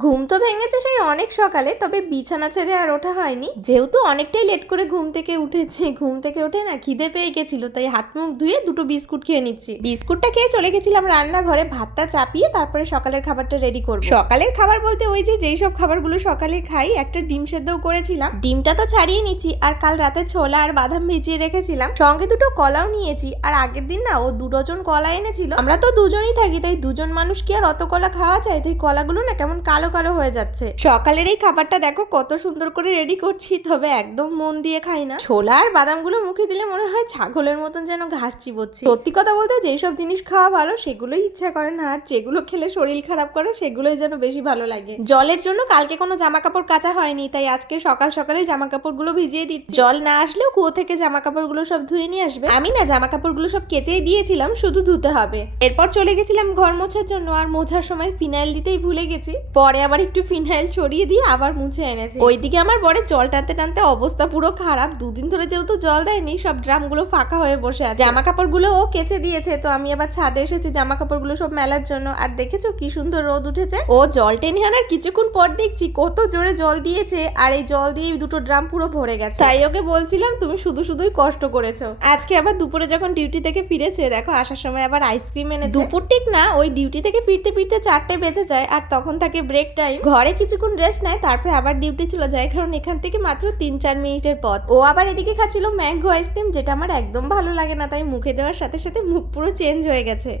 ঘুম তো ভেঙেছে সেই অনেক সকালে, তবে বিছানা ছেড়ে আর ওঠা হয়নি। যেহেতু অনেকটাই লেট করে ঘুম থেকে উঠেছি, ঘুম থেকে উঠে না খিদে পেয়ে গেছিল, তাই হাত মুখ ধুয়ে দুটো বিস্কুট খেয়ে নিচ্ছি। বিস্কুটটা খেয়ে চলে গেছিলাম রান্নাঘরে, ভাতটা চাপিয়ে তারপরে সকালের খাবারটা রেডি করব। সকালের খাবার বলতে ওই যে, যেই সব খাবারগুলো সকালে খাই, একটা ডিম সেদ্ধও করেছিলাম। ডিমটা তো ছাড়িয়ে নিচ্ছি, আর কাল রাতে ছোলা আর বাদাম ভিজিয়ে রেখেছিলাম। সঙ্গে দুটো কলাও নিয়েছি, আর আগের দিন না ও দু ডজন কলা এনেছিল। আমরা তো দুজনই থাকি, তাই দুজন মানুষ কি আর অত কলা খাওয়া যায়, তাই কলাগুলো না কেমন কালো কালো কালো হয়ে যাচ্ছে। সকালের এই খাবারটা দেখো, কত সুন্দর করে রেডি করছি, তবে একদম মন দিয়ে খাই না। ছোলা আর বাদামগুলো মুখে দিলে মনে হয় ছাগলের মতন যেন ঘাস চিবোচ্ছি। সত্যি কথা বলতে যেসব জিনিস খাওয়া ভালো, সেগুলোই ইচ্ছা করে না। আর যেগুলো খেলে শরীর খারাপ করে, সেগুলোই যেন বেশি ভালো লাগে। জলের জন্য কালকে কোনো জামা কাপড় কাচা হয়নি, তাই আজকে সকাল সকালে জামা কাপড়গুলো ভিজিয়ে দিচ্ছি। জল না আসলেও কুয়ো থেকে জামা কাপড়গুলো সব ধুয়ে নিয়ে আসবে। আমি না জামা কাপড়গুলো সব কেচেই দিয়েছিলাম, শুধু ধুতে হবে। এরপর চলে গেছিলাম ঘর মোছার জন্য, আর মোছার সময় ফিনাইল দিতেই ভুলে গেছি। পরে আবার একটু ফিনাইল ছড়িয়ে দিয়ে আবার মুছে এনেছি। ওইদিকে আমার বরে জল টানতে টানতে অবস্থা পুরো খারাপ। দুদিন ধরে যেহেতু জল দেয়নি, সব ড্রামগুলো ফাঁকা হয়ে বসে আছে। জামা কাপড়গুলো ও কেচে দিয়েছে, তো আমি আবার ছাদে এসেছি জামা কাপড়গুলো সব মেলার জন্য। আর দেখেছ কি সুন্দর রোদ উঠেছে? ও জল টেনে আনার কিছুক্ষণ পর দেখছি কত জোরে জল দিয়েছে, আর এই জল দিয়ে দুটো ড্রাম পুরো ভরে গেছে। তাই ওকে বলছিলাম, তুমি শুধু শুধুই কষ্ট করেছ। আজকে আবার দুপুরে যখন ডিউটি থেকে ফিরেছে, দেখো আসার সময় আবার আইসক্রিম এনে দুপুর ঠিক না, ওই ডিউটি থেকে ফিরতে ফিরতে চারটে বেঁধে যায়, আর তখন থাকে ব্রেক টাইম ঘরে কিছুক্ষণ রেস্ট নেয়, তারপরে আবার ডিউটি চলে যায়। কারণ এখান থেকে মাত্র তিন চার মিনিটের পথ। ও আবার এদিকে খাচ্ছিল ম্যাঙ্গো আইসক্রিম যেটা আমার একদম ভালো লাগে না, তাই মুখে দেওয়ার সাথে সাথে মুখ পুরো চেঞ্জ হয়ে গেছে।